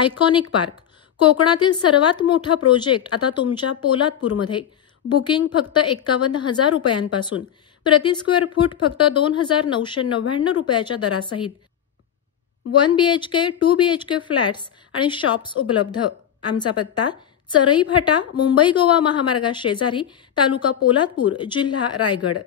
Iconic park, कोकणातील सर्वात मोठा प्रोजेक्ट आता तुमच्या पोलादपूरमध्ये. बुकिंग फक्त 51,000 रुपयांपासून, प्रति स्क्वेअर फूट फक्त 2,999 रुपयाच्या दरासहित. 1 BHK, 2 BHK फ्लॅट्स आणि शॉप्स उपलब्ध. आमचा पत्ता चरई फाटा, मुंबई गोवा महामार्गा शेजारी, तालुका पोलादपूर, जिल्हा रायगड.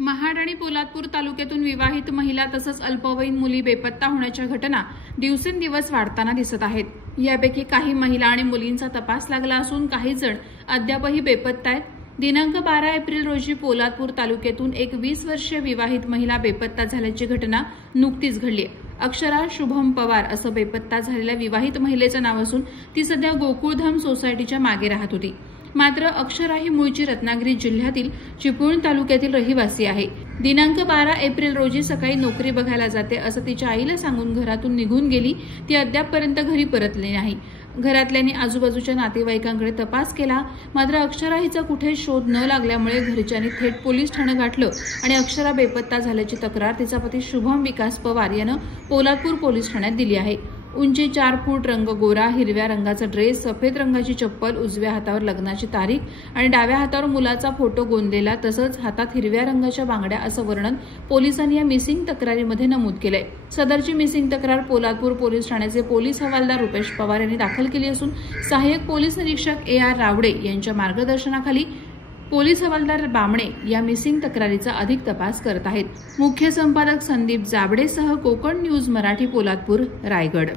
महाड आणि पोलादपूर तालुक्यातून विवाहित महिला तसंच अल्पवयीन मुली बेपत्ता होण्याच्या घटना दिवसेंदिवस वाढताना दिसत आहेत. यापैकी काही महिला आणि मुलींचा तपास लागला असून काही जण अद्यापही बेपत्ता आहेत. दिनांक 12 एप्रिल रोजी पोलादपूर तालुक्यातून एक 20 वर्षीय विवाहित महिला बेपत्ता झाल्याची घटना नुकतीच घडली. अक्षरा शुभम पवार असं बेपत्ता झालेल्या विवाहित महिलेचं नाव असून ती सध्या गोकुळधाम सोसायटीच्या मागे राहत होती. मात्र अक्षरा ही मूळची रत्नागिरी जिल्ह्यातील चिपळूण तालुक्यातील रहिवासी आहे. दिनांक 12 एप्रिल रोजी सकाळी नोकरी बघायला जाते असं तिच्या आईला सांगून घरातून निघून गेली. ती अद्यापपर्यंत घरी परतली नाही. घरातल्यांनी आजूबाजूच्या नातेवाईकांकडे तपास केला, मात्र अक्षरा हिचा कुठे शोध न लागल्यामुळे घरच्यांनी थेट पोलीस ठाणं गाठलं आणि अक्षरा बेपत्ता झाल्याची तक्रार तिचा पती शुभम विकास पवार यानं पोलादपूर पोलीस ठाण्यात दिली आहे. उंची 4 फूट, रंग गोरा, हिरव्या रंगाचा ड्रेस, सफेद रंगाची चप्पल, उजव्या हातावर लग्नाची तारीख आणि डाव्या हातावर मुलाचा फोटो गोंदलेला, तसंच हातात हिरव्या रंगाच्या बांगड्या असं वर्णन पोलिसांनी या मिसिंग तक्रारीमध्ये नमूद केलंय. सदरची मिसिंग तक्रार पोलादपूर पोलीस ठाण्याचे पोलीस हवालदार रुपेश पवार यांनी दाखल केली असून सहाय्यक पोलीस निरीक्षक AR रावडे यांच्या मार्गदर्शनाखाली पोलीस हवालदार बामणे या मिसिंग तक्रारीचा अधिक तपास करत आहेत. मुख्य संपादक संदीप जाबडेसह कोकण न्यूज मराठी, पोलादपूर, रायगड.